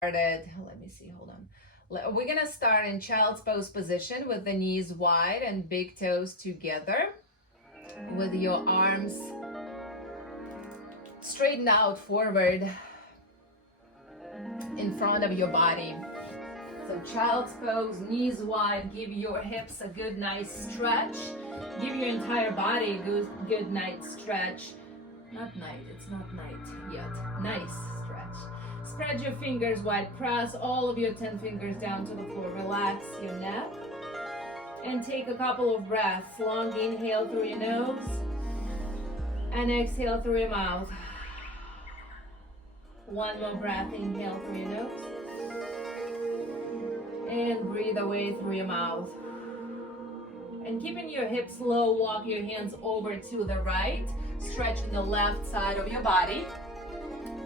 Started. Let me see, hold on. We're gonna start in child's pose position with the knees wide and big toes together with your arms straightened out forward in front of your body. So child's pose, knees wide, give your hips a good nice stretch. Give your entire body a good night stretch. Not night, it's not night yet. Nice stretch. Spread your fingers wide, press all of your 10 fingers down to the floor. Relax your neck. And take a couple of breaths. Long inhale through your nose. And exhale through your mouth. One more breath, inhale through your nose. And breathe away through your mouth. And keeping your hips low, walk your hands over to the right. Stretching the left side of your body.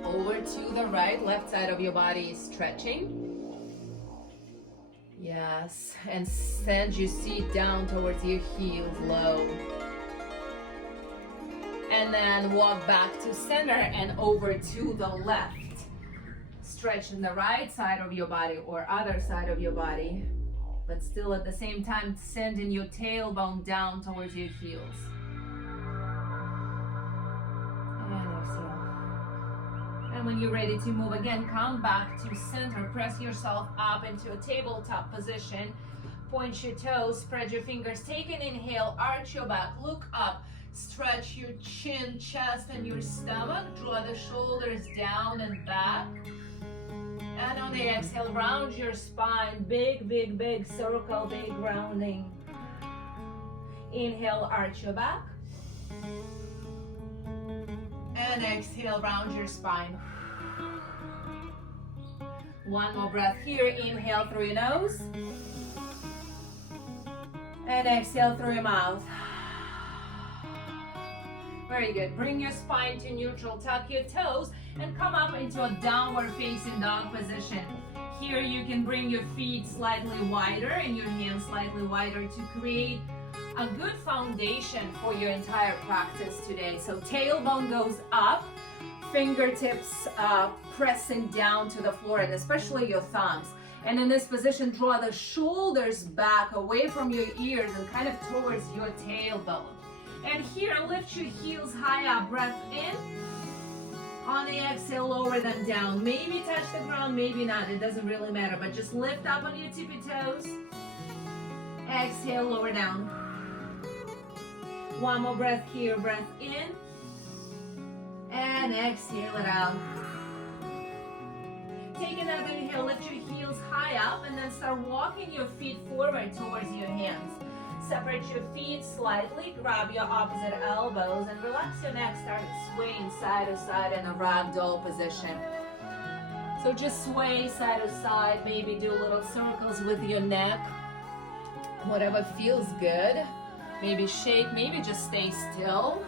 Over to the right, left side of your body is stretching. Yes, and send your seat down towards your heels low. And then walk back to center and over to the left. Stretching the right side of your body or other side of your body, but still at the same time sending your tailbone down towards your heels. And exhale. And when you're ready to move again, come back to center. Press yourself up into a tabletop position. Point your toes, spread your fingers. Take an inhale, arch your back, look up. Stretch your chin, chest, and your stomach. Draw the shoulders down and back. And on the exhale, round your spine. Big, big, big circle, big rounding. Inhale, arch your back. And exhale, round your spine. One more breath here. Inhale through your nose. And exhale through your mouth. Very good. Bring your spine to neutral. Tuck your toes and come up into a downward facing dog position. Here you can bring your feet slightly wider and your hands slightly wider to create a good foundation for your entire practice today. So tailbone goes up, fingertips pressing down to the floor, and especially your thumbs. And in this position, draw the shoulders back away from your ears and kind of towards your tailbone. And here, lift your heels high up, breath in. On the exhale, lower them down. Maybe touch the ground, maybe not, it doesn't really matter, but just lift up on your tippy toes. Exhale, lower down. One more breath here, breath in. And exhale it out. Take another inhale, lift your heels high up, and then start walking your feet forward towards your hands. Separate your feet slightly, grab your opposite elbows, and relax your neck. Start swaying side to side in a ragdoll position. So just sway side to side, maybe do little circles with your neck. Whatever feels good. Maybe shake, maybe just stay still.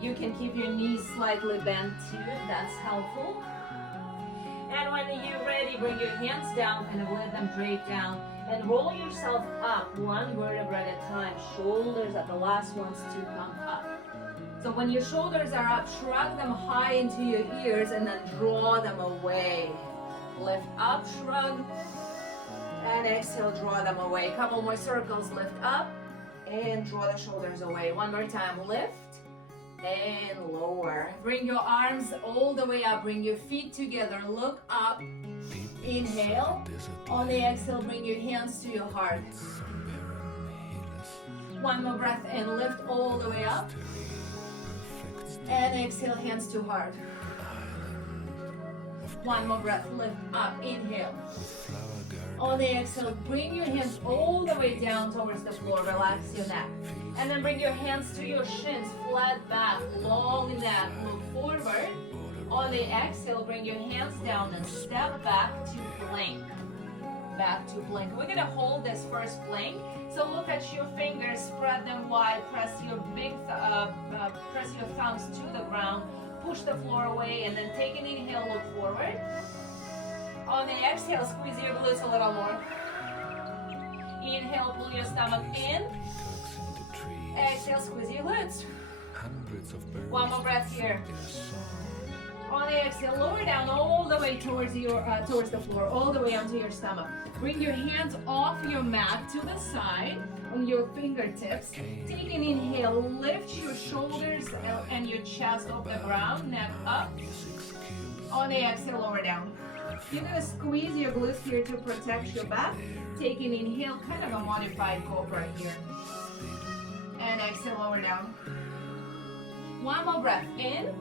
You can keep your knees slightly bent too, if that's helpful. And when you're ready, bring your hands down, kind of let them drape down. And roll yourself up one vertebra at a time. Shoulders are the last ones to come up. So when your shoulders are up, shrug them high into your ears and then draw them away. Lift up, shrug, and exhale, draw them away. Couple more circles, lift up and draw the shoulders away. One more time, lift and lower. Bring your arms all the way up, bring your feet together, look up. Inhale. On the exhale, bring your hands to your heart. One more breath in, lift all the way up. And exhale, hands to heart. One more breath, lift up, inhale. On the exhale, bring your hands all the way down towards the floor, relax your neck. And then bring your hands to your shins, flat back, long neck, look forward. On the exhale, bring your hands down and step back to plank. Back to plank. We're gonna hold this first plank. So look at your fingers, spread them wide, press your thumbs to the ground, push the floor away, and then take an inhale, look forward. On the exhale, squeeze your glutes a little more. Inhale, pull your stomach in. Exhale, squeeze your glutes. One more breath here. On the exhale, lower down all the way towards the floor, all the way onto your stomach. Bring your hands off your mat to the side on your fingertips. Take an inhale, lift your shoulders and your chest off the ground, neck up. On the exhale, lower down. You're gonna squeeze your glutes here to protect your back. Take an inhale, kind of a modified cobra here. And exhale, lower down. One more breath in.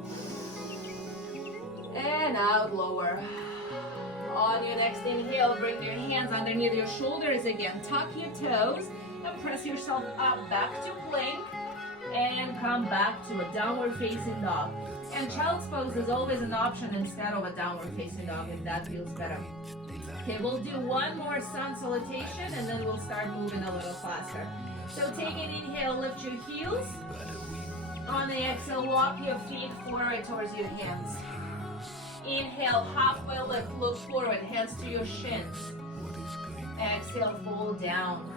And out, lower. On your next inhale, bring your hands underneath your shoulders again. Tuck your toes and press yourself up back to plank. And come back to a downward facing dog. And child's pose is always an option instead of a downward facing dog if that feels better. Okay, we'll do one more sun salutation and then we'll start moving a little faster. So take an inhale, lift your heels. On the exhale, walk your feet forward towards your hands. Inhale, halfway lift, look forward, hands to your shins. Exhale, fold down.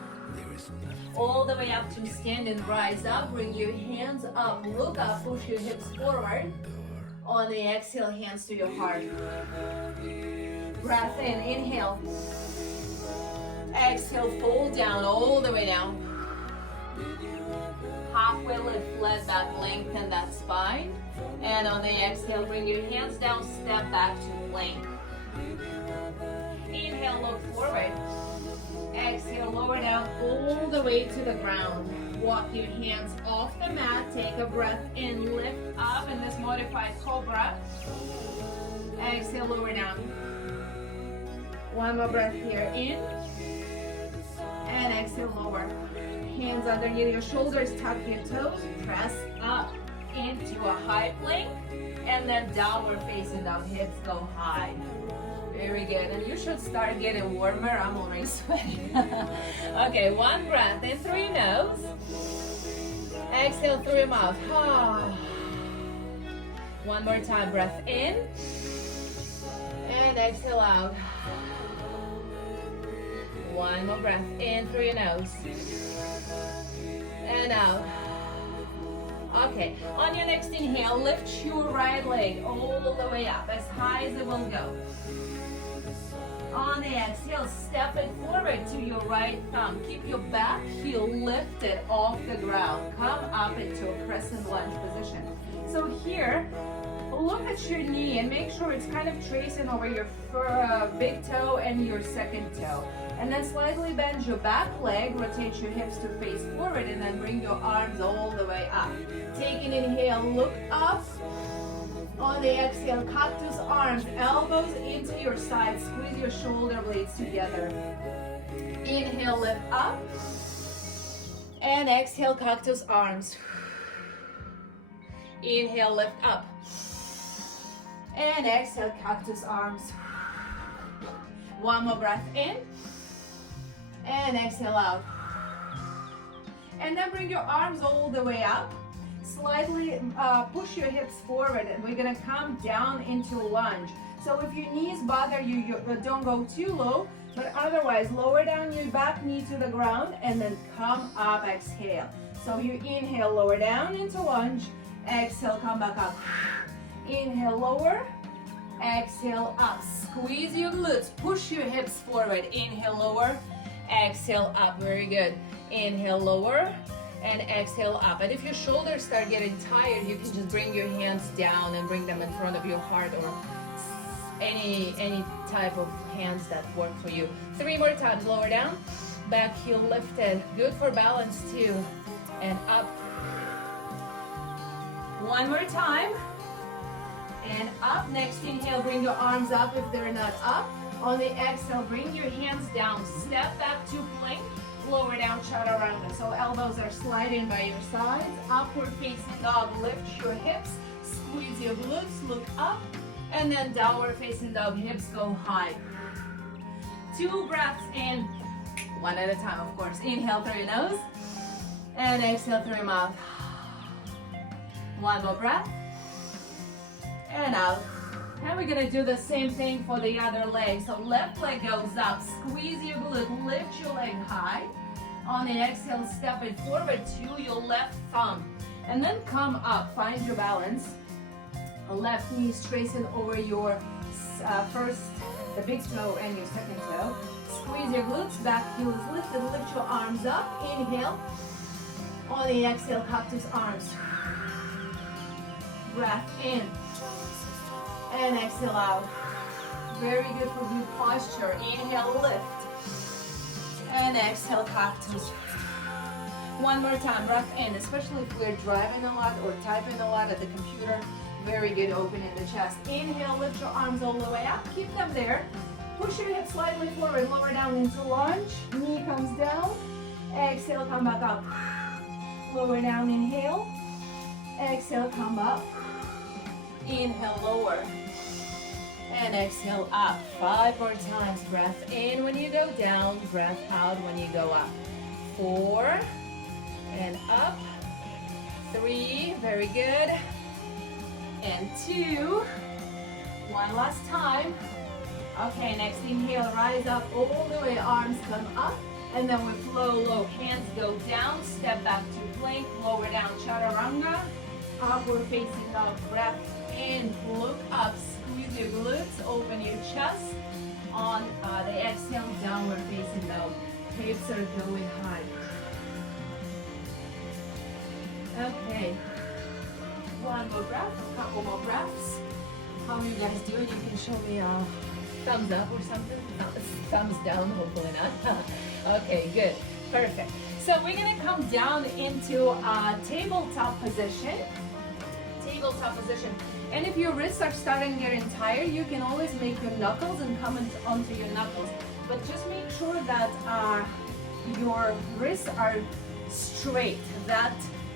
All the way up to stand and rise up. Bring your hands up, look up, push your hips forward. On the exhale, hands to your heart. Breath in, inhale. Exhale, fold down, all the way down. Halfway lift, flat back, lengthen that spine. And on the exhale, bring your hands down, step back to plank. Inhale, look forward. Exhale, lower down all the way to the ground. Walk your hands off the mat. Take a breath in, lift up in this modified cobra. Exhale, lower down. One more breath here, in. And exhale, lower. Hands underneath your shoulders, tuck your toes, press up into a high plank, and then downward facing dog, hips go high. Very good, and you should start getting warmer. I'm already sweating. Okay, one breath in through your nose. Exhale through your mouth. One more time, breath in. And exhale out. One more breath in through your nose. And out. Okay, on your next inhale, lift your right leg all the way up, as high as it will go. On the exhale, step it forward to your right thumb. Keep your back heel lifted off the ground. Come up into a crescent lunge position. So here, look at your knee and make sure it's kind of tracing over your big toe and your second toe. And then slightly bend your back leg, rotate your hips to face forward, and then bring your arms all the way up. Take an inhale, look up. On the exhale, cactus arms, elbows into your sides, squeeze your shoulder blades together. Inhale, lift up. And exhale, cactus arms. Inhale, lift up. And exhale, cactus arms. One more breath in. And exhale out. And then bring your arms all the way up. Slightly push your hips forward, and we're gonna come down into lunge. So if your knees bother you, don't go too low, but otherwise lower down your back knee to the ground and then come up, exhale. So you inhale, lower down into lunge, exhale, come back up. Inhale, lower, exhale, up. Squeeze your glutes, push your hips forward. Inhale, lower, exhale, up. Very good. Inhale, lower, and exhale up. And if your shoulders start getting tired, you can just bring your hands down and bring them in front of your heart, or any type of hands that work for you. 3 more times, lower down, back heel lifted. Good for balance too. And up. One more time. And up. Next inhale, bring your arms up if they're not up. On the exhale, bring your hands down. Step back to plank. Lower down, chaturanga. So elbows are sliding by your sides. Upward facing dog. Lift your hips. Squeeze your glutes. Look up. And then downward facing dog. Hips go high. 2 breaths in. One at a time, of course. Inhale through your nose. And exhale through your mouth. One more breath. And out. And we're gonna do the same thing for the other leg. So left leg goes up, squeeze your glute, lift your leg high. On the exhale, step it forward to your left thumb. And then come up, find your balance. Left knee tracing over your the big toe and your second toe. Squeeze your glutes, back heels lifted, lift your arms up. Inhale. On the exhale, cactus arms. Breath in. And exhale out. Very good for good posture. Inhale, lift. And exhale, cactus. One more time, breath in, especially if we're driving a lot or typing a lot at the computer. Very good, opening the chest. Inhale, lift your arms all the way up. Keep them there. Push your hips slightly forward, lower down into lunge. Knee comes down. Exhale, come back up. Lower down, inhale. Exhale, come up. Inhale, lower. And exhale, up. 5 more times. Breath in when you go down. Breath out when you go up. 4. And up. 3. Very good. And 2. One last time. Okay, next inhale, rise up all the way, arms come up, and then we flow low, hands go down, step back to plank, lower down, chaturanga, upward facing dog, breath in, look up, squeeze your glutes, open your chest, on the exhale, downward facing dog, hips are going high. Okay, one more breath, a couple more breaths. How are you guys doing? You can show me a thumbs up or something. Thumbs down, hopefully not. Okay, good, perfect. So we're gonna come down into a tabletop position. Tabletop position. And if your wrists are starting getting tired, you can always make your knuckles and come onto your knuckles. But just make sure that your wrists are straight. That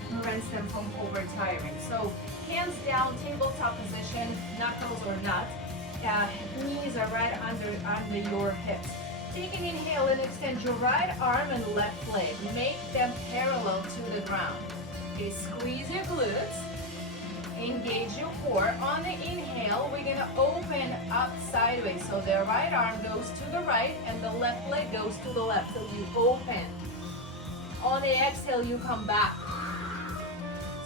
prevents them from over-tiring. So hands down, tabletop position, knuckles or not. Knees are right under your hips. Take an inhale and extend your right arm and left leg. Make them parallel to the ground. Okay, squeeze your glutes. Engage your core. On the inhale, we're gonna open up sideways. So the right arm goes to the right and the left leg goes to the left. So you open. On the exhale, you come back.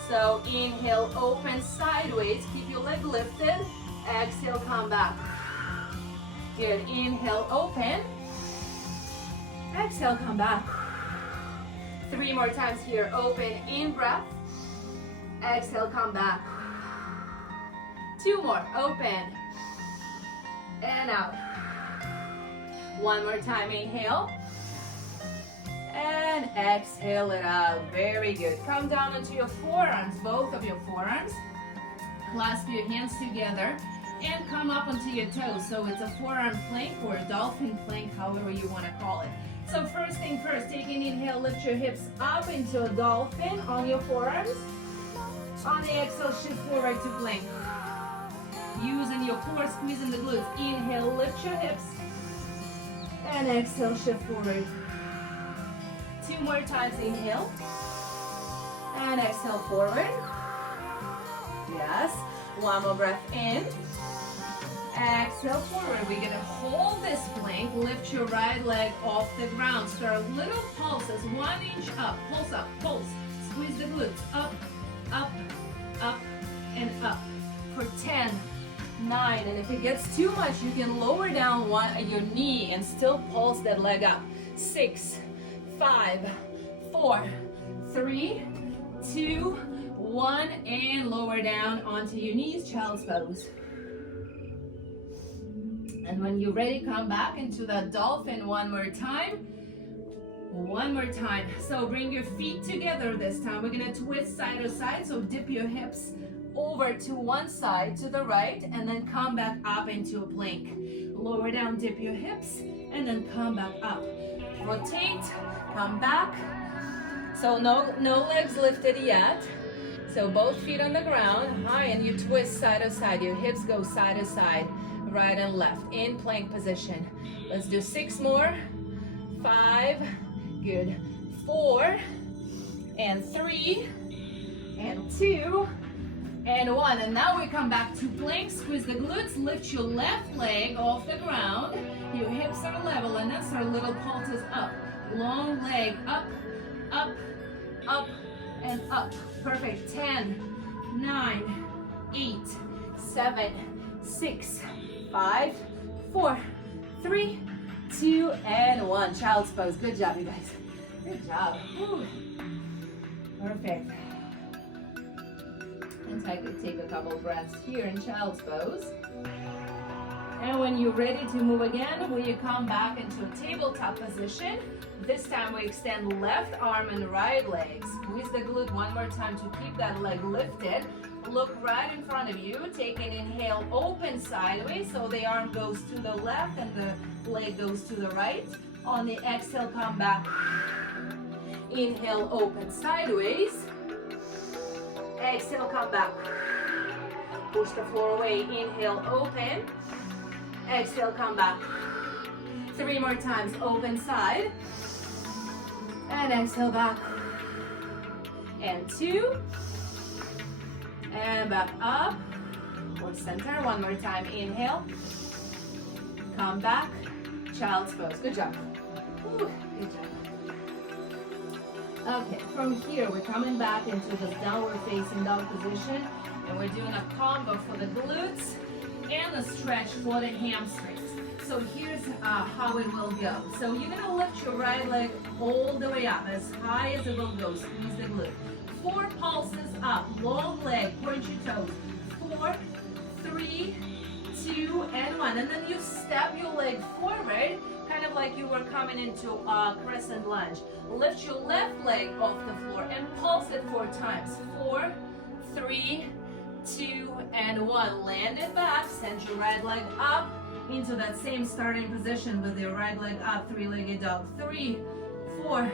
So inhale, open sideways. Keep your leg lifted. Exhale, come back. Good. Inhale, open. Exhale, come back. 3 more times here. Open, in breath. Exhale, come back. 2 more. Open. And out. 1 more time. Inhale. And exhale it out. Very good. Come down onto your forearms, both of your forearms. Clasp your hands together and come up onto your toes. So it's a forearm plank or a dolphin plank, however you want to call it. So first thing first, take an inhale, lift your hips up into a dolphin on your forearms. On the exhale, shift forward to plank. Using your core, squeezing the glutes. Inhale, lift your hips. And exhale, shift forward. 2 more times, inhale. And exhale, forward. Yes. 1 more breath in. Exhale forward. We're gonna hold this plank. Lift your right leg off the ground. Start little pulses. 1 inch up. Pulse up. Pulse. Squeeze the glutes. Up, up, up, and up. For 10, 9. And if it gets too much, you can lower down your knee and still pulse that leg up. 6, 5, 4, 3, 2, 1, and lower down onto your knees, child's pose. And when you're ready, come back into that dolphin 1 more time. 1 more time. So bring your feet together this time. We're gonna twist side to side. So dip your hips over to one side, to the right, and then come back up into a plank. Lower down, dip your hips, and then come back up. Rotate, come back. So no legs lifted yet. So both feet on the ground, high, and you twist side to side. Your hips go side to side, right and left, in plank position. Let's do 6 more. 5, good. 4, and 3, and 2, and 1. And now we come back to plank. Squeeze the glutes, lift your left leg off the ground. Your hips are level, and that's our little pulses up. Long leg, up, up, up, and up. Perfect. 10, 9, 8, 7, 6, 5, 4, 3, 2, and 1. Child's pose. Good job, you guys. Good job. Whew. Perfect. And take a couple breaths here in child's pose. And when you're ready to move again, we come back into a tabletop position. This time we extend left arm and right leg. Squeeze the glute one more time to keep that leg lifted. Look right in front of you. Take an inhale, open sideways, so the arm goes to the left and the leg goes to the right. On the exhale, come back. Inhale, open sideways. Exhale, come back. Push the floor away. Inhale, open. Exhale, come back. 3 more times, open side. And exhale, back. And 2. And back up. Or center, one more time, inhale. Come back, child's pose. Good job. Whew, good job. Okay, from here, we're coming back into the downward facing dog position. And we're doing a combo for the glutes and a stretch for the hamstrings. So here's how it will go. So you're gonna lift your right leg all the way up, as high as it will go. Squeeze the glute. 4 pulses up, long leg, point your toes. 4, 3, 2, and 1. And then you step your leg forward, kind of like you were coming into a crescent lunge. Lift your left leg off the floor and pulse it 4 times. 4, 3, 2, and 1. Land it back, send your right leg up into that same starting position with your right leg up, 3-legged dog. 3, 4,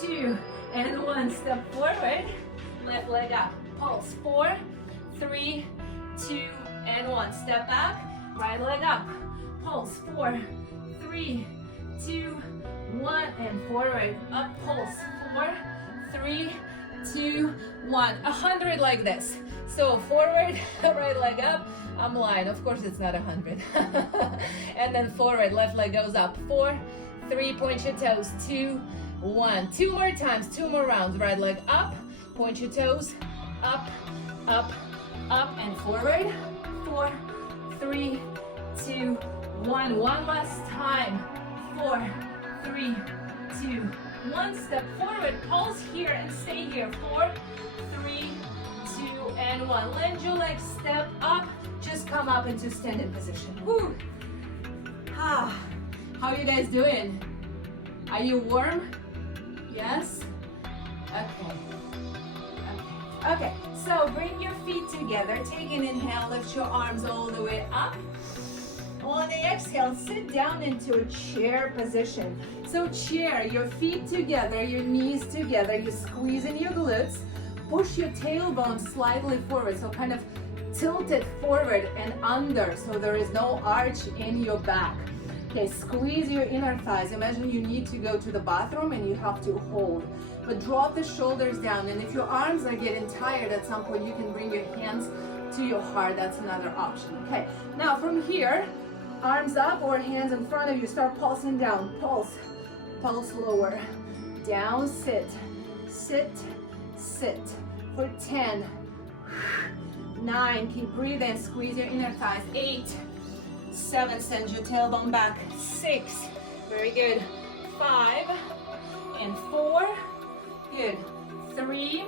2, and 1. Step forward, left leg up. Pulse. 4, 3, 2, and 1. Step back, right leg up. Pulse. 4, 3, 2, 1, and forward. Up. Pulse. 4, 3, 2, 1. 100 like this. So forward, right leg up. I'm lying. Of course it's not 100. And then forward, left leg goes up. 4, 3, point your toes. 2, 1. 2 more times, 2 more rounds. Right leg up, point your toes. Up, up, up, and forward. 4, 3, 2, 1. One last time. 4, 3, 2, 1. Step forward, pulse here and stay here. 4, 3, 2, and 1. Land your legs, step up. Just come up into standing position. Whew. Ah, how are you guys doing? Are you warm? Yes? Okay. Okay, so bring your feet together. Take an inhale, lift your arms all the way up. On the exhale, sit down into a chair position. So chair, your feet together, your knees together. You squeeze in your glutes. Push your tailbone slightly forward, so kind of tilt it forward and under, so there is no arch in your back. Okay, squeeze your inner thighs. Imagine you need to go to the bathroom and you have to hold. But drop the shoulders down, and if your arms are getting tired at some point, you can bring your hands to your heart. That's another option. Okay, now from here, arms up or hands in front of you, start pulsing down. Pulse, pulse lower. Down, sit, sit, sit. For 10, 9, keep breathing, squeeze your inner thighs. 8, 7, send your tailbone back. 6, very good. 5 and 4, good. 3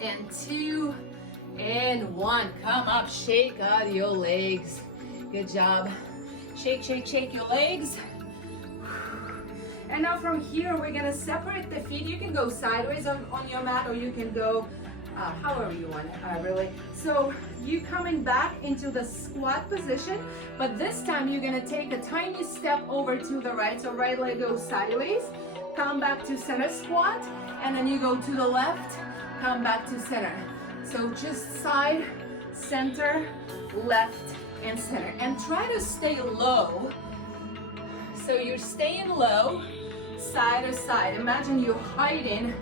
and 2 and 1. Come up, shake out your legs. Good job. Shake, shake, shake your legs. And now from here, we're gonna separate the feet. You can go sideways on your mat, or you can go however you want, really. So you coming back into the squat position, but this time you're gonna take a tiny step over to the right. So right leg goes sideways, come back to center squat, and then you go to the left, come back to center. So just side, center, left, and center. And try to stay low. So you're staying low, side to side. Imagine you're hiding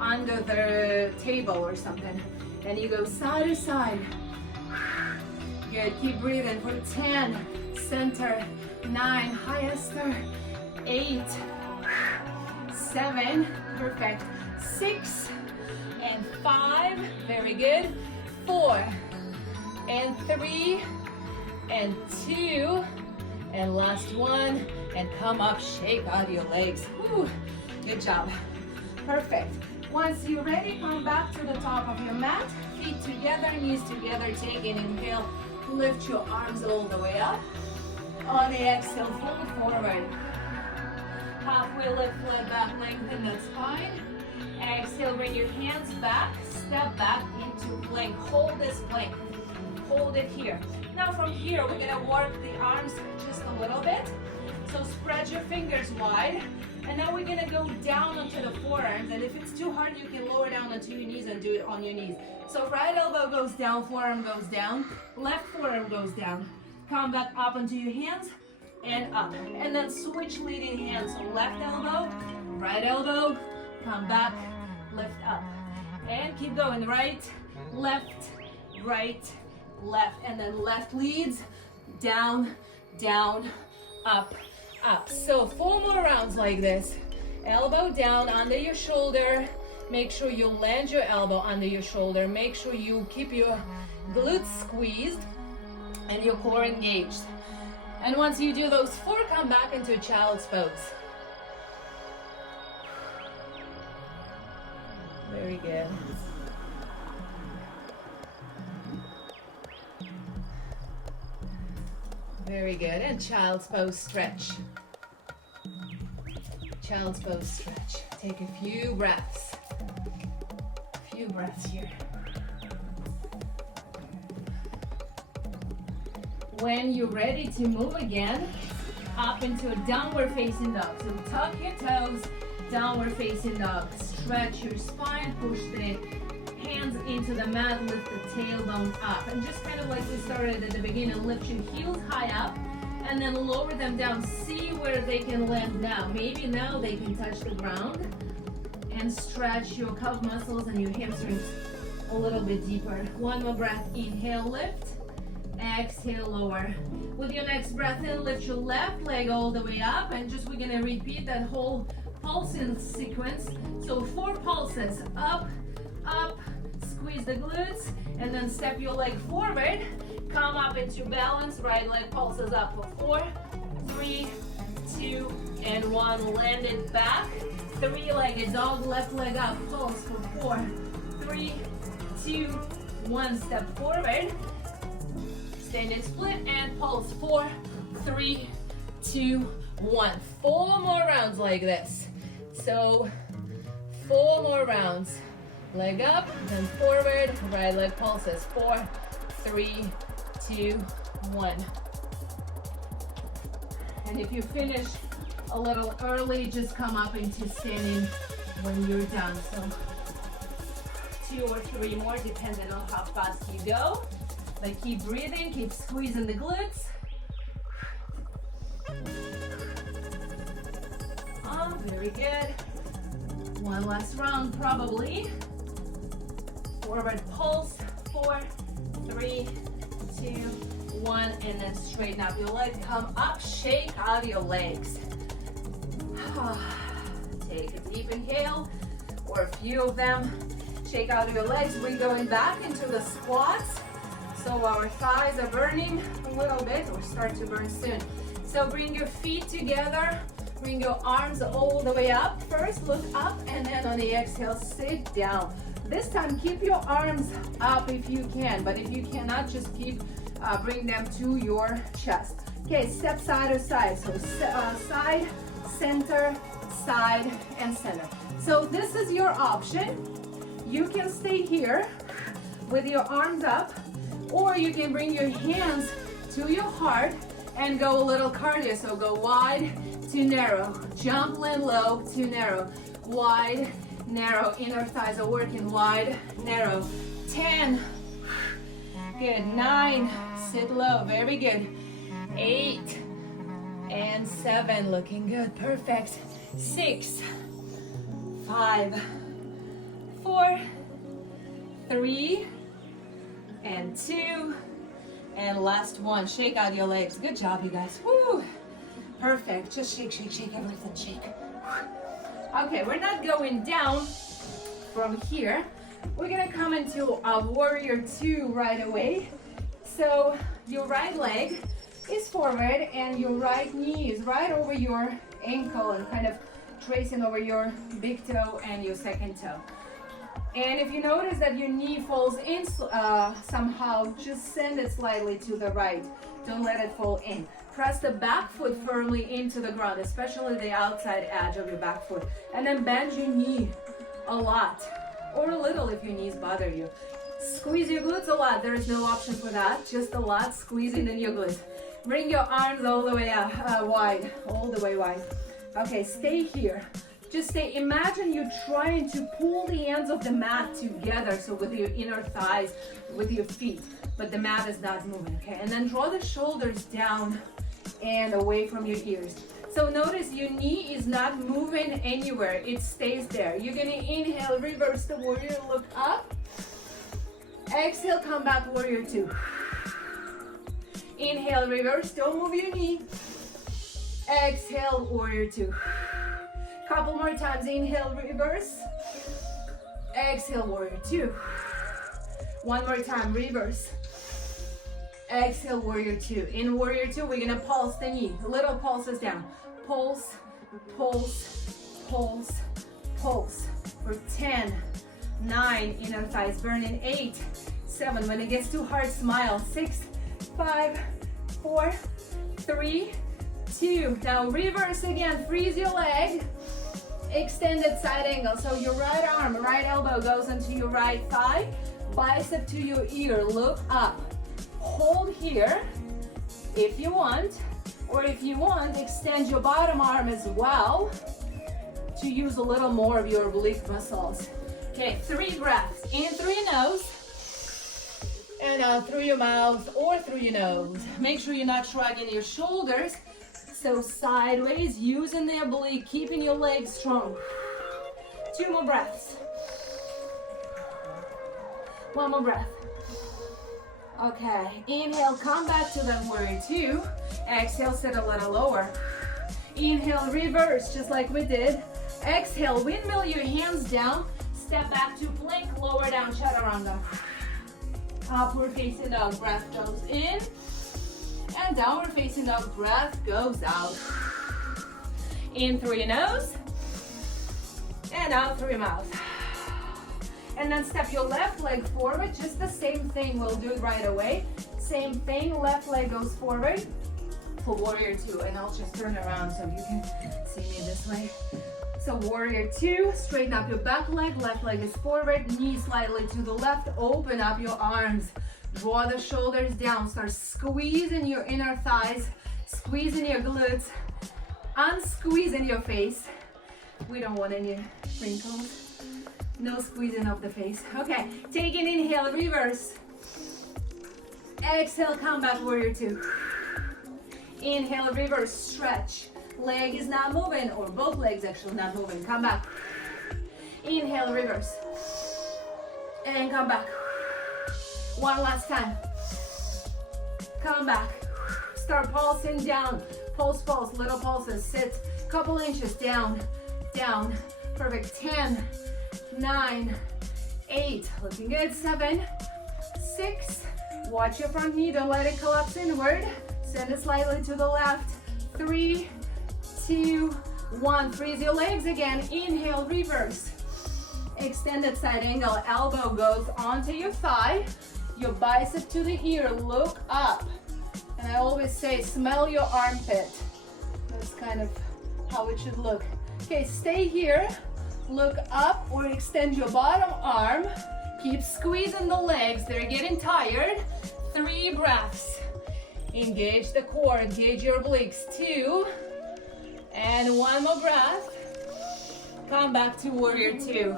under the table or something, and you go side to side. Good, keep breathing for 10, center, 9, highester, 8, 7, perfect, 6, and 5, very good, 4, and 3, and 2, and last one, and come up, shake out your legs. Whew. Good job. Perfect. Once you're ready, come back to the top of your mat, feet together, knees together, take an inhale, lift your arms all the way up. On the exhale, fold forward. Halfway lift, leg back, lengthen that spine. Exhale, bring your hands back, step back into plank. Hold this plank. Hold it here. Now from here, we're gonna work the arms just a little bit. So spread your fingers wide. And now we're gonna go down onto the forearms. And if it's too hard, you can lower down onto your knees and do it on your knees. So right elbow goes down, forearm goes down, left forearm goes down. Come back up onto your hands and up. And then switch leading hands. So left elbow, right elbow, come back, lift up. And keep going, right, left, and then left leads, down, down, up, up. So 4 more rounds like this. Elbow down under your shoulder. Make sure you land your elbow under your shoulder. Make sure you keep your glutes squeezed and your core engaged. And once you do those 4, come back into child's pose. Very good. Very good. And child's pose stretch. Child's pose stretch. Take a few breaths. A few breaths here. When you're ready to move again, up into a downward facing dog. So tuck your toes, downward facing dog. Stretch your spine, push the hands into the mat, lift the tailbone up. And just kind of like we started at the beginning, lift your heels high up and then lower them down. See where they can land now. Maybe now they can touch the ground, and stretch your calf muscles and your hamstrings a little bit deeper. One more breath, inhale, lift. Exhale, lower. With your next breath in, lift your left leg all the way up, and just we're gonna repeat that whole pulsing sequence. So 4 pulses, up, up, squeeze the glutes, and then step your leg forward. Come up into balance, right leg pulses up for 4, 3, 2, and 1. Land it back. 3-legged dog, left leg up, pulse for 4, 3, 2, 1. Step forward. Standing split and pulse. 4, 3, 2, 1. 4 more rounds like this. So 4 more rounds. Leg up, then forward, right leg pulses. 4, 3, 2, 1. And if you finish a little early, just come up into standing when you're done. So 2 or 3 more, depending on how fast you go. But keep breathing, keep squeezing the glutes. Oh, very good. One last round, probably. Forward pulse, 4, 3, 2, 1, and then straighten up your leg. Come up, shake out your legs. Take a deep inhale, or a few of them. Shake out your legs. We're going back into the squats. So our thighs are burning a little bit, or start to burn soon. So bring your feet together, bring your arms all the way up. First, look up, and then on the exhale, sit down. This time, keep your arms up if you can, but if you cannot, just bring them to your chest. Okay, step side to side. So side, center, side, and center. So this is your option. You can stay here with your arms up, or you can bring your hands to your heart and go a little cardio. So go wide to narrow, jump land low to narrow, wide, narrow. Inner thighs are working, wide, narrow. 10, good. 9, sit low, very good. 8 and 7, looking good, perfect. 6, 5, 4, 3, and 2, and last one. Shake out your legs. Good job, you guys. Woo! Perfect. Just shake, shake, shake, everything, shake. Okay, we're not going down from here. We're gonna come into a warrior 2 right away. So your right leg is forward and your right knee is right over your ankle and kind of tracing over your big toe and your second toe. And if you notice that your knee falls in somehow, just send it slightly to the right. Don't let it fall in. Press the back foot firmly into the ground, especially the outside edge of your back foot. And then bend your knee a lot, or a little if your knees bother you. Squeeze your glutes a lot. There is no option for that. Just a lot squeezing in your glutes. Bring your arms all the way out, wide, all the way wide. Okay, stay here. Just stay. Imagine you're trying to pull the ends of the mat together, so with your inner thighs, with your feet, but the mat is not moving, okay? And then draw the shoulders down and away from your ears. So notice your knee is not moving anywhere. It stays there. You're gonna inhale, reverse the warrior, look up. Exhale, come back, warrior two. Inhale, reverse, don't move your knee. Exhale, warrior two. Couple more times, inhale, reverse. Exhale, warrior two. One more time, reverse. Exhale, warrior two. In warrior two, we're gonna pulse the knee. Little pulses down. Pulse, pulse, pulse, pulse. For 10, 9, inner thighs burning, 8, 7. When it gets too hard, smile. 6, 5, 4, 3, 2. Now reverse again, freeze your leg. Extended side angle. So your right arm, right elbow goes into your right thigh. Bicep to your ear, look up. Hold here if you want, or if you want, extend your bottom arm as well to use a little more of your oblique muscles. Okay, 3 breaths. In through your nose, and out through your mouth or through your nose. Make sure you're not shrugging your shoulders. So sideways, using the oblique, keeping your legs strong. 2 more breaths. 1 more breath. Okay, inhale, come back to that warrior two. Exhale, sit a little lower. Inhale, reverse, just like we did. Exhale, windmill your hands down. Step back to plank, lower down, chaturanga. Upward facing dog, breath goes in. And downward facing dog, breath goes out. In through your nose. And out through your mouth. And then step your left leg forward, just the same thing, we'll do it right away. Same thing, left leg goes forward for warrior two, and I'll just turn around so you can see me this way. So warrior two, straighten up your back leg, left leg is forward, knee slightly to the left, open up your arms, draw the shoulders down, start squeezing your inner thighs, squeezing your glutes, unsqueezing your face. We don't want any wrinkles. No squeezing of the face. Okay, take an inhale, reverse. Exhale, come back, warrior two. Inhale, reverse, stretch. Leg is not moving, or both legs actually not moving. Come back. Inhale, reverse. And come back. One last time. Come back. Start pulsing down. Pulse, pulse, little pulses. Sit. Couple inches down, down. Perfect. 10, 9, 8, looking good. 7, 6, watch your front knee, don't let it collapse inward. Send it slightly to the left. 3, 2, 1. Freeze your legs again. Inhale, reverse. Extended side angle, elbow goes onto your thigh, your bicep to the ear, look up. And I always say, smell your armpit. That's kind of how it should look. Okay, stay here. Look up or extend your bottom arm. Keep squeezing the legs. They're getting tired. 3 breaths. Engage the core, engage your obliques. 2. And 1 more breath. Come back to warrior two.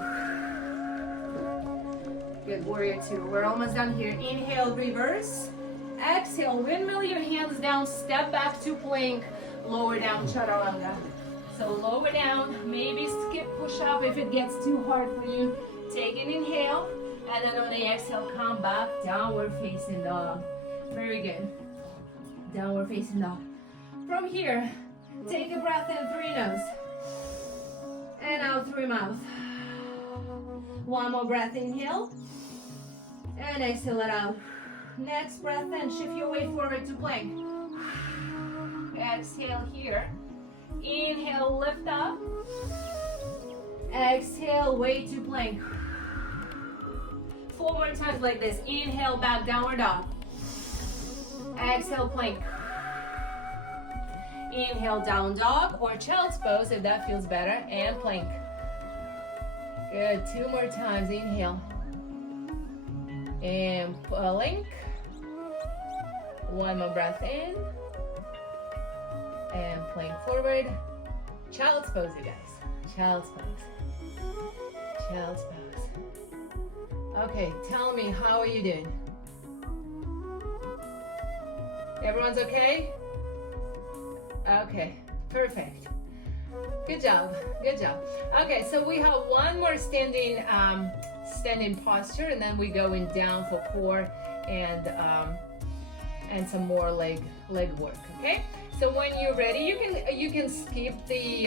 Good, warrior two. We're almost done here. Inhale, reverse. Exhale, windmill your hands down. Step back to plank. Lower down, chaturanga. So lower down, maybe skip push up if it gets too hard for you. Take an inhale, and then on the exhale, come back, downward facing dog. Very good. Downward facing dog. From here, take a breath in through your nose, and out through your mouth. 1 more breath, inhale, and exhale it out. Next breath in, shift your way forward to plank. Exhale here. Inhale, lift up. Exhale, way to plank. 4 more times like this. Inhale, back, downward dog. Exhale, plank. Inhale, down dog or child's pose if that feels better, and plank. Good, 2 more times. Inhale. And plank. 1 more breath in. And plank forward. Child's pose, you guys. Child's pose. Child's pose. Okay, tell me, how are you doing? Everyone's okay? Okay, perfect. Good job, good job. Okay, so we have 1 more standing posture, and then we going down for core and some more leg work. Okay. So when you're ready, you can skip the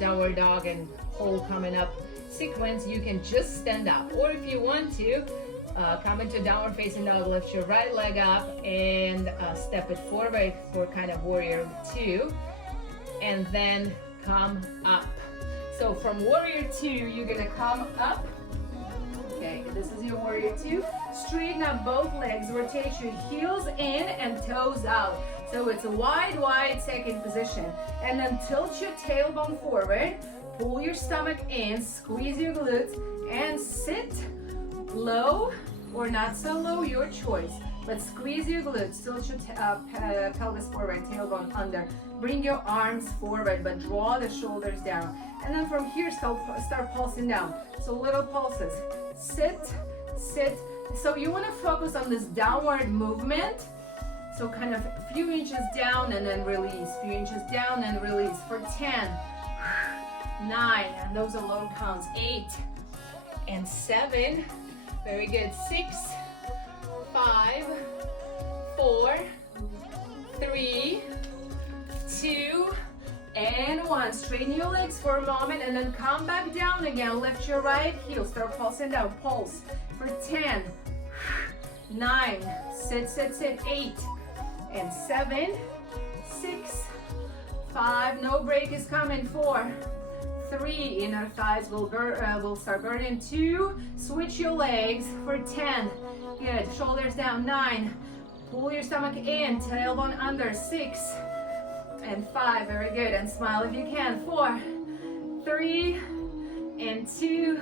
downward dog and hold coming up sequence. You can just stand up, or if you want to, come into downward facing dog, lift your right leg up and step it forward for kind of warrior 2, and then come up. So from warrior 2, you're gonna come up. Okay, this is your warrior 2. Straighten up both legs, rotate your heels in and toes out. So it's a wide second position. And then tilt your tailbone forward, pull your stomach in, squeeze your glutes, and sit low or not so low, your choice. But squeeze your glutes, tilt your pelvis forward, tailbone under. Bring your arms forward, but draw the shoulders down. And then from here, start pulsing down. So little pulses. Sit, sit. So you want to focus on this downward movement. So kind of a few inches down and then release. Few inches down and release for 10, 9, and those are low counts. 8 and 7. Very good. 6, 5, 4, 3, 2, and 1. Straighten your legs for a moment and then come back down again. Lift your right heel. Start pulsing down. Pulse for 10, 9, sit, sit, sit. 8 and 7, 6, 5. No break is coming. 4, 3. Inner thighs will start burning. 2. Switch your legs for 10. Good. Shoulders down. 9. Pull your stomach in. Tailbone under. 6 and 5. Very good. And smile if you can. 4, 3, and 2,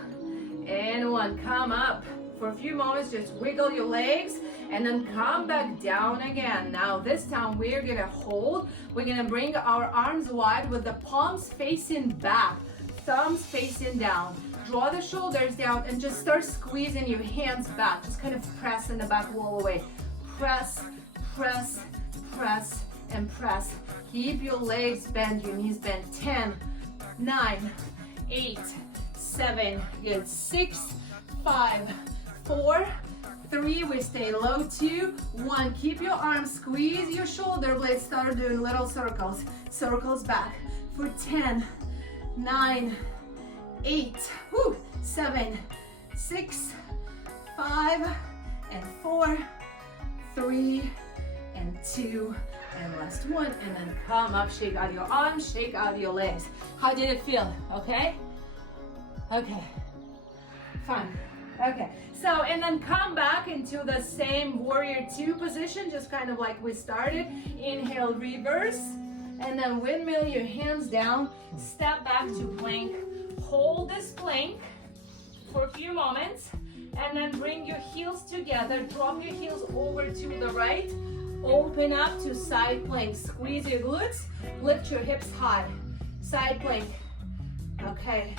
and 1. Come up for a few moments. Just wiggle your legs and then come back down again. Now this time we're gonna hold. We're gonna bring our arms wide with the palms facing back, thumbs facing down. Draw the shoulders down and just start squeezing your hands back. Just kind of press in the back wall away. Press, press, press, and press. Keep your legs bent, your knees bent. 10, 9, 8, 7, good. 6, 5, 4, 3, we stay low. 2, 1. Keep your arms, squeeze your shoulder blades, start doing little circles. Circles back for 10, 9, 8, 7, 6, 5, and 4, 3, and 2, and last 1, and then come up, shake out your arms, shake out your legs. How did it feel? Okay? Okay. Fine. Okay. So, and then come back into the same warrior 2 position, just kind of like we started. Inhale, reverse, and then windmill your hands down, step back to plank. Hold this plank for a few moments, and then bring your heels together. Drop your heels over to the right. Open up to side plank. Squeeze your glutes. Lift your hips high. Side plank. Okay,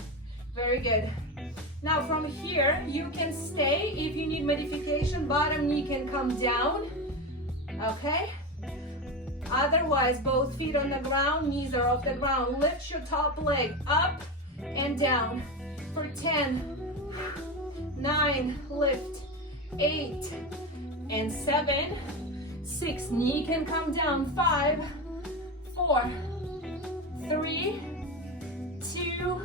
very good. Now from here, you can stay. If you need modification, bottom knee can come down. Okay? Otherwise, both feet on the ground, knees are off the ground. Lift your top leg up and down for 10, 9, lift, 8, and 7, 6, knee can come down, 5, 4, 3, 2,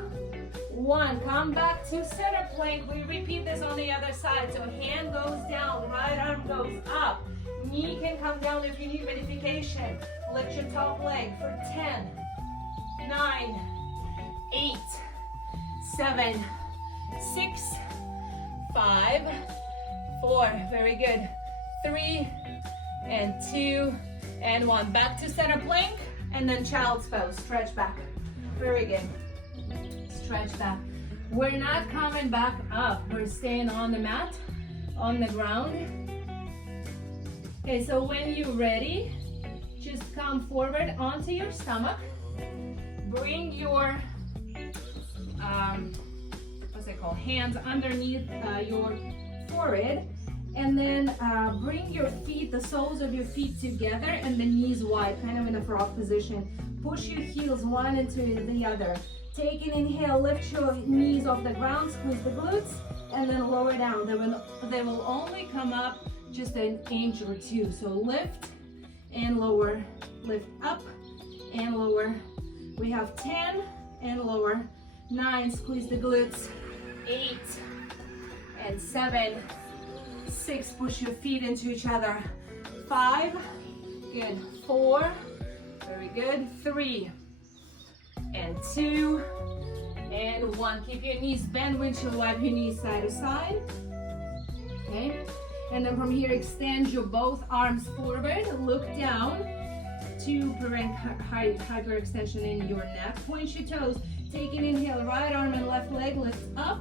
1. Come back to center plank. We repeat this on the other side. So hand goes down, right arm goes up, Knee can come down if you need modification. Lift your top leg for 10, 9, 8, 7, 6, 5, 4. Very good. 3 and 2 and 1. Back to center plank and then child's pose. Stretch back. Very good. Stretch back. We're not coming back up. We're staying on the mat, on the ground. Okay, so when you're ready, just come forward onto your stomach. Bring your, what's it called? Hands underneath your forehead. And then bring your feet, the soles of your feet together and the knees wide, kind of in a frog position. Push your heels one into the other. Take an inhale, lift your knees off the ground, squeeze the glutes, and then lower down. They will only come up just an inch or two. So lift and lower, lift up and lower. We have 10 and lower, 9, squeeze the glutes, 8 and 7, 6, push your feet into each other, 5, good, 4, very good, 3 and 2 and 1. Keep your knees bent, windshield wipe your knees side to side, okay? And then from here, extend your both arms forward, look down to prevent hyperextension in your neck. Point your toes, take an inhale, right arm and left leg, lift up,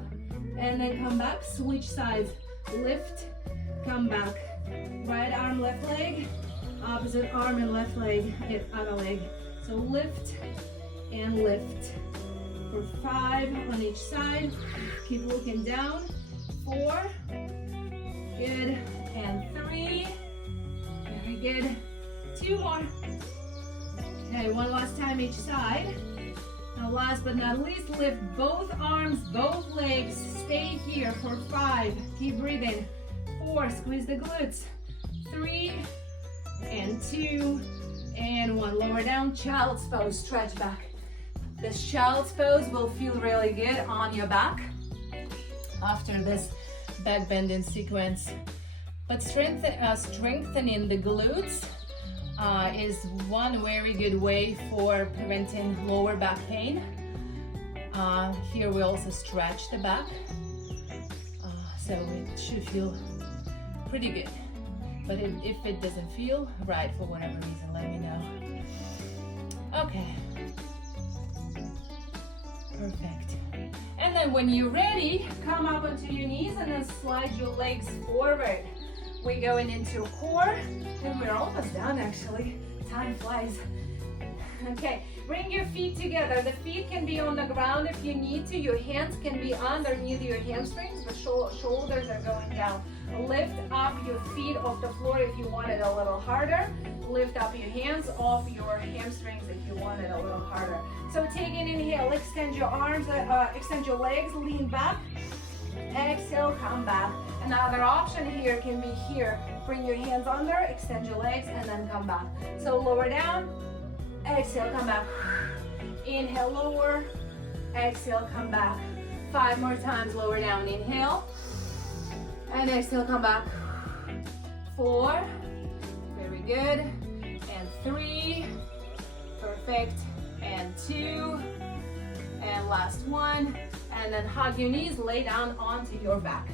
and then come back, switch sides, lift, come back, right arm, left leg, opposite arm and left leg, other leg. So lift and lift for 5 on each side. Keep looking down. 4, good, and 3, very good. 2 more. Okay, one last time each side. Now last but not least, lift both arms, both legs. Stay here for 5. Keep breathing. 4, squeeze the glutes. 3 and 2 and 1. Lower down, child's pose, stretch back. This child's pose will feel really good on your back after this back bending sequence. But strengthening the glutes is one very good way for preventing lower back pain. Here we also stretch the back, so it should feel pretty good. But if it doesn't feel right for whatever reason, let me know. Okay. Perfect. And then when you're ready, come up onto your knees and then slide your legs forward. We're going into core, and we're almost done actually. Time flies. Okay, bring your feet together. The feet can be on the ground if you need to. Your hands can be underneath your hamstrings. The shoulders are going down. Lift up your feet off the floor if you want it a little harder. Lift up your hands off your hamstrings if you want it a little harder. So take an inhale, extend your arms, extend your legs, lean back. Exhale, come back. Another option here can be here. Bring your hands under, extend your legs, and then come back. So lower down, exhale, come back. Inhale, lower, exhale, come back. 5 more times, lower down, inhale, and exhale, come back. 4, very good, and 3, perfect, and 2, and last 1, and then hug your knees, lay down onto your back.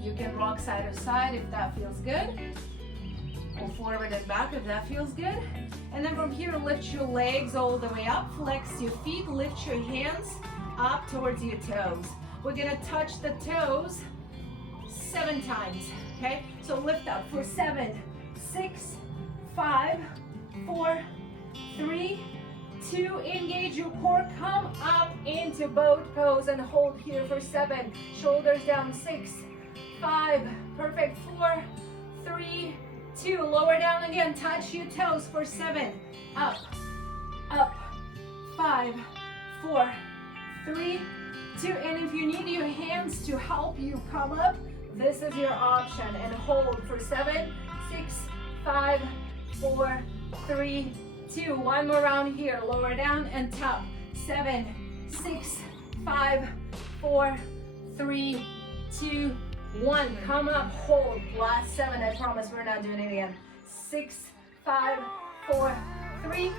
You can rock side to side if that feels good, or forward and back if that feels good. And then from here, lift your legs all the way up, flex your feet, lift your hands up towards your toes. We're gonna touch the toes 7 times, okay? So lift up for 7, 6, 5, 4, 3, 2, engage your core, come up into boat pose and hold here for 7, shoulders down, 6, 5, perfect, 4, 3, 2, lower down again, touch your toes for 7, up, up, 5, 4, 3, 2, and if you need your hands to help you come up, this is your option, and hold for 7, 6, 5, 4, 3, 2, one more round here, lower down and top, 7, 6, 5, 4, 3, 2, 1, come up, hold. Last 7, I promise we're not doing it again. 6, 5, 4, 3,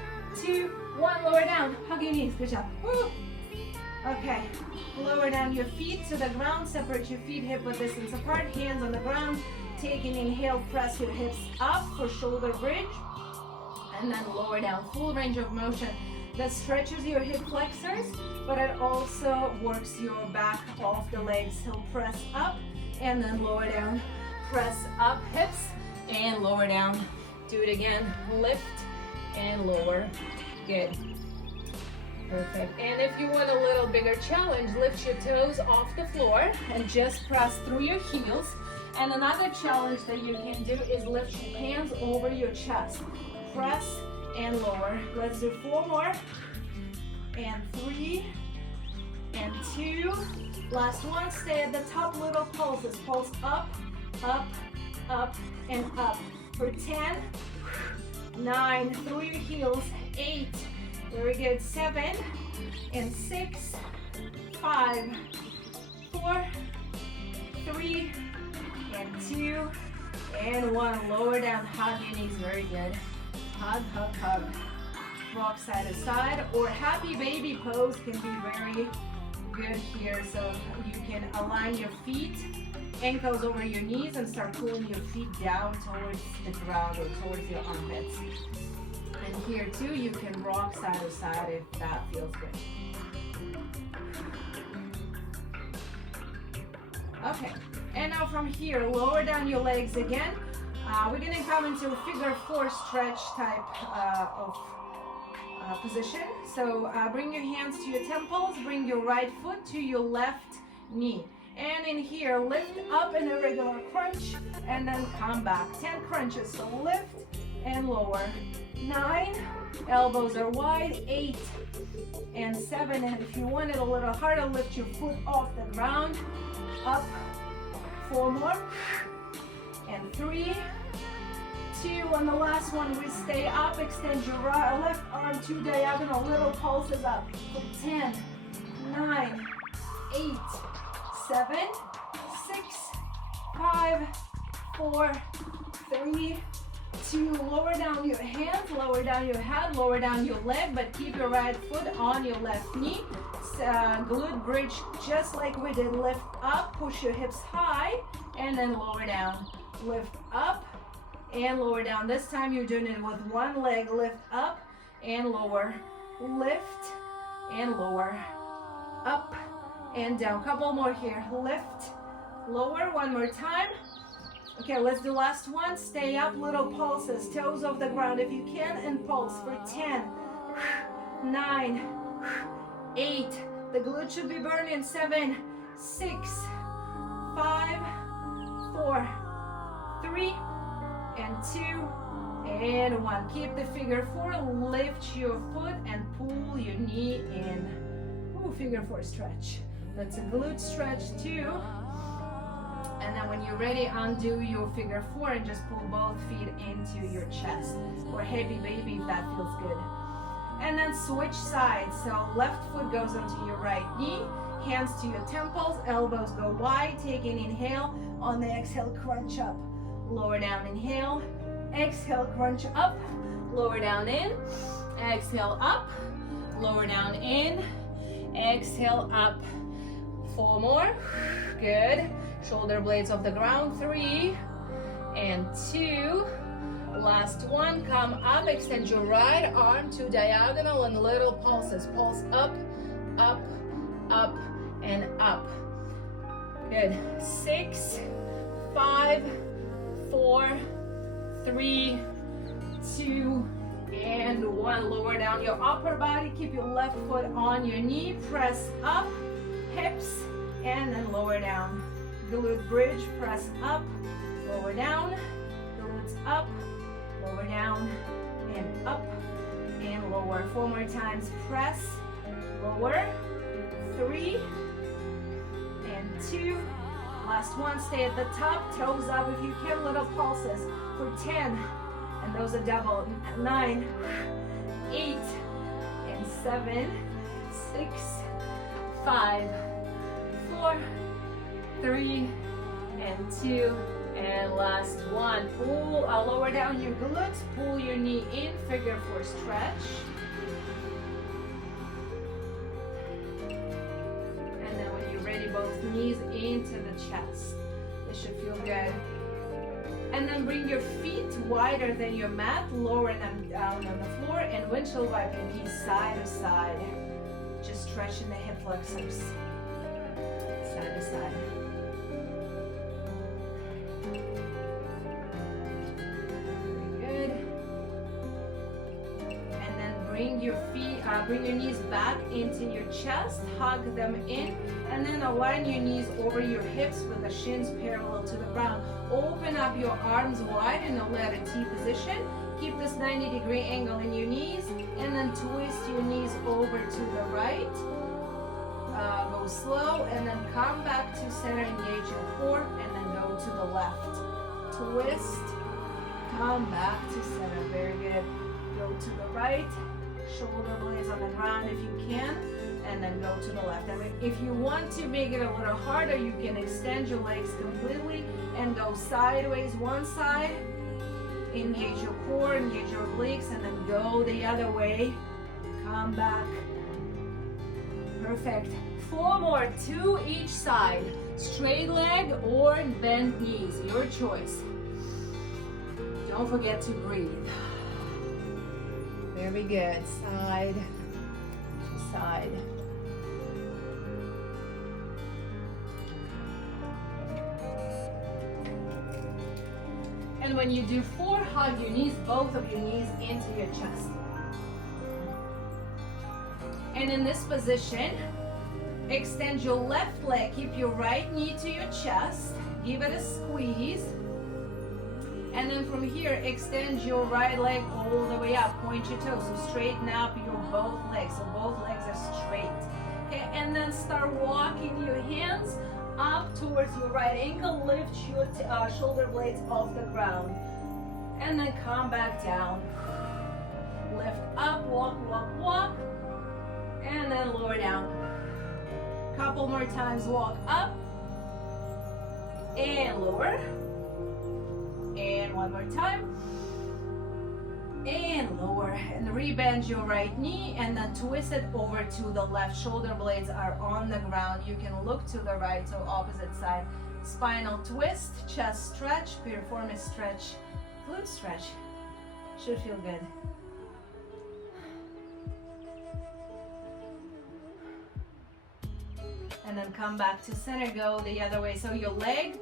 2, 1. Lower down, hug your knees, good job. Woo. Okay, lower down your feet to the ground, separate your feet hip width distance apart, hands on the ground. Take an inhale, press your hips up for shoulder bridge, and then lower down, full range of motion. That stretches your hip flexors, but it also works your back off the legs. So press up and then lower down. Press up hips and lower down. Do it again. Lift and lower. Good. Perfect. And if you want a little bigger challenge, lift your toes off the floor and just press through your heels. And another challenge that you can do is lift your hands over your chest. Press and lower. Let's do 4 more. And 3 and 2. Last one. Stay at the top, little pulses. Pulse up, up, up, and up. For 10, 9, through your heels. 8, very good. 7 and 6, 5, 4, 3, and 2, and 1. Lower down, hug your knees, very good. Hug, hug, hug. Rock side to side, or happy baby pose can be very good here. So you can align your feet, ankles over your knees, and start pulling your feet down towards the ground or towards your armpits. And here too, you can rock side to side if that feels good. Okay, and now from here, lower down your legs again. We're gonna come into a figure 4 stretch type of position. So bring your hands to your temples, bring your right foot to your left knee. And in here, lift up in a regular crunch and then come back. 10 crunches, so lift and lower. 9, elbows are wide. 8 and 7, and if you want it a little harder, lift your foot off the ground. Up. 4 more. And 3, 2, on the last one, we stay up. Extend your left arm to diagonal, little pulses up. 10, 9, 8, 7, 6, 5, 4, 3, 2. Lower down your hands, lower down your head, lower down your leg, but keep your right foot on your left knee. Glute bridge, just like we did. Lift up, push your hips high, and then lower down. Lift up and lower down. This time you're doing it with one leg. Lift up and lower. Lift and lower. Up and down. Couple more here. Lift, lower, one more time. Okay, let's do last one. Stay up, little pulses, toes off the ground if you can, and pulse for 10, 9, 8. The glute should be burning. 7, 6, 5, 4, 3, and 2, and 1. Keep the figure 4. Lift your foot and pull your knee in. Ooh, figure 4 stretch. That's a glute stretch too. And then when you're ready, undo your figure 4 and just pull both feet into your chest, or happy baby if that feels good. And then switch sides. So left foot goes onto your right knee, hands to your temples, elbows go wide. Take an inhale. On the exhale, crunch up. Lower down, inhale. Exhale, crunch up. Lower down in. Exhale, up. Lower down in. Exhale, up. 4 more. Good. Shoulder blades off the ground. 3 and 2. Last one. Come up. Extend your right arm to diagonal and little pulses. Pulse up, up, up, and up. Good. 6, 5, 4, 3, 2, and 1. Lower down your upper body. Keep your left foot on your knee. Press up, hips, and then lower down. Glute bridge. Press up, lower down. Glutes up, lower down, and up, and lower. 4 more times. Press, lower. 3 and 2. Last one. Stay at the top. Toes up if you can. Little pulses for 10. And those are double. 9, 8, and 7, 6, 5, 4, 3, and 2, and last one. Pull, lower down your glutes, pull your knee in, figure 4 stretch. And then when you're ready, both knees into the chest. This should feel good. And then bring your feet wider than your mat, lower them down on the floor, and windshield wipe your knees side to side. Just stretching the hip flexors, side to side. Very good. And then bring your feet, bring your knees back into your chest, hug them in, and then align your knees over your hips with the shins parallel to the ground. Open up your arms wide in a letter T position. Keep this 90-degree angle in your knees, and then twist your knees over to the right. Go slow, and then come back to center, engage your core, and then go to the left. Twist, come back to center, very good. Go to the right, shoulder blades on the ground if you can, and then go to the left. And if you want to make it a little harder, you can extend your legs completely and go sideways one side, engage your core, engage your obliques, and then go the other way. Come back. Perfect. 4 more, 2 each side. Straight leg or bent knees, your choice. Don't forget to breathe. Very good. Side to side. And when you do 4, hug your knees, both of your knees into your chest. And in this position, extend your left leg, keep your right knee to your chest, give it a squeeze. And then from here, extend your right leg all the way up, point your toes, so straighten up your both legs, so both legs are straight. Okay, and then start walking your hands up towards your right ankle, lift your shoulder blades off the ground, and then come back down. Lift up, walk, walk, walk, and then lower down. Couple more times, walk up, and lower, and one more time, and lower, and rebend your right knee, and then twist it over to the left. Shoulder blades are on the ground. You can look to the right, so opposite side. Spinal twist, chest stretch, piriformis stretch, glute stretch. Should feel good. And then come back to center, go the other way. So your leg,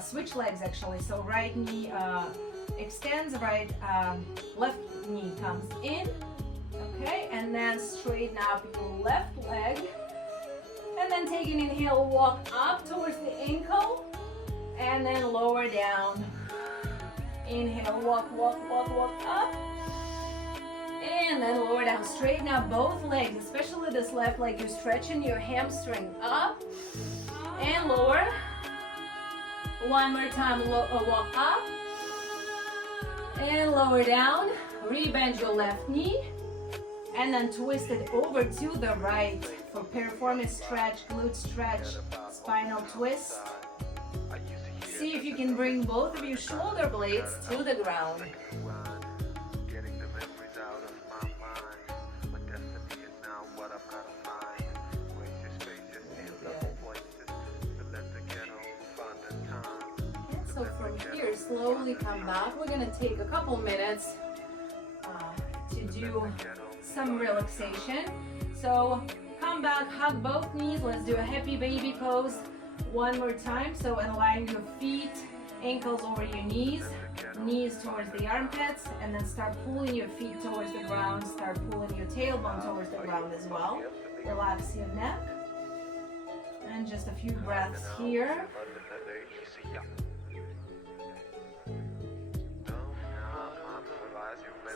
switch legs actually. So right knee extends, left knee comes in, okay, and then straighten up your left leg, and then take an inhale, walk up towards the ankle, and then lower down. Inhale, walk, walk, walk, walk up, and then lower down. Straighten up both legs, especially this left leg. You're stretching your hamstring up and lower. One more time, walk up and lower down. Rebend your left knee and then twist it over to the right for piriformis stretch, glute stretch, spinal twist. See if you can bring both of your shoulder blades to the ground. So from here, slowly come back. We're gonna take a couple minutes to do some relaxation. So come back, hug both knees. Let's do a happy baby pose one more time. So align your feet, ankles over your knees, knees towards the armpits, and then start pulling your feet towards the ground. Start pulling your tailbone towards the ground as well. Relax your neck. And just a few breaths here.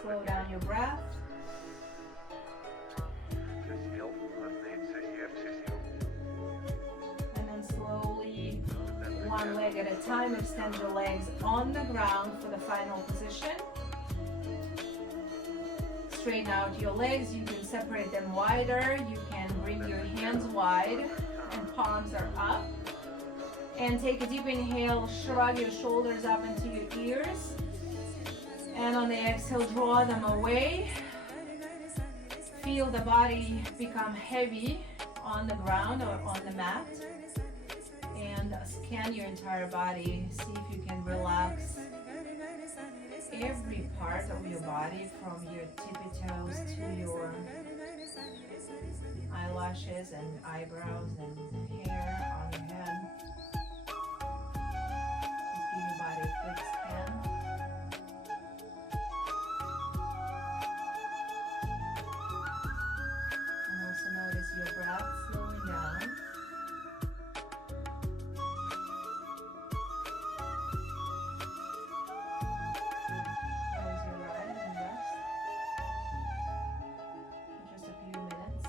Slow down your breath. And then slowly, one leg at a time, extend your legs on the ground for the final position. Straighten out your legs. You can separate them wider. You can bring your hands wide and palms are up. And take a deep inhale, shrug your shoulders up into your ears. And on the exhale, draw them away. Feel the body become heavy on the ground or on the mat. And scan your entire body. See if you can relax every part of your body from your tippy toes to your eyelashes and eyebrows and hair on your head. Just give your body a quick scan. And also notice your breath slowing down. Close your eyes and rest for just a few minutes.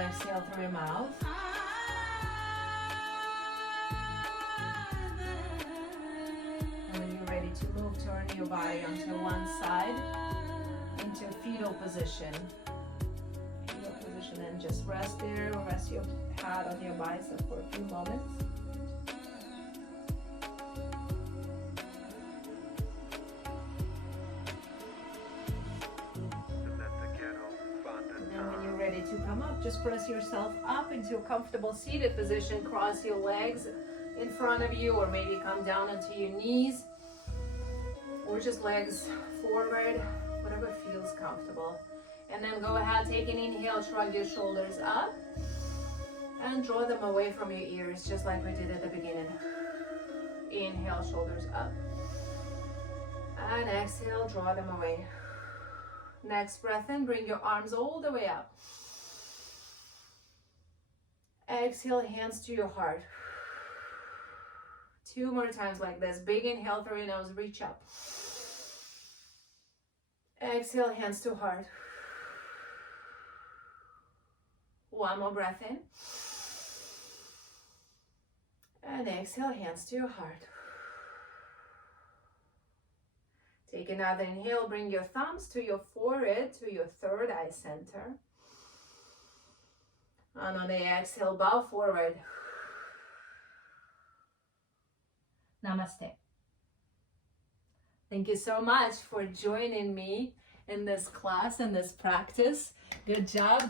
Exhale through your mouth. And when you're ready to move, turn your body onto one side into a fetal position. Fetal position, and just rest there, or rest your head on your bicep for a few moments. To come up, just press yourself up into a comfortable seated position. Cross your legs in front of you, or maybe come down onto your knees, or just legs forward, whatever feels comfortable. And then go ahead, take an inhale, shrug your shoulders up and draw them away from your ears, just like we did at the beginning. Inhale, shoulders up, and exhale, draw them away. Next breath in, bring your arms all the way up. Exhale, hands to your heart. 2 more times like this. Big inhale through your nose, reach up. Exhale, hands to heart. 1 more breath in. And exhale, hands to your heart. Take another inhale, bring your thumbs to your forehead, to your third eye center. And on the exhale, bow forward. Namaste. Thank you so much for joining me in this class and this practice. Good job.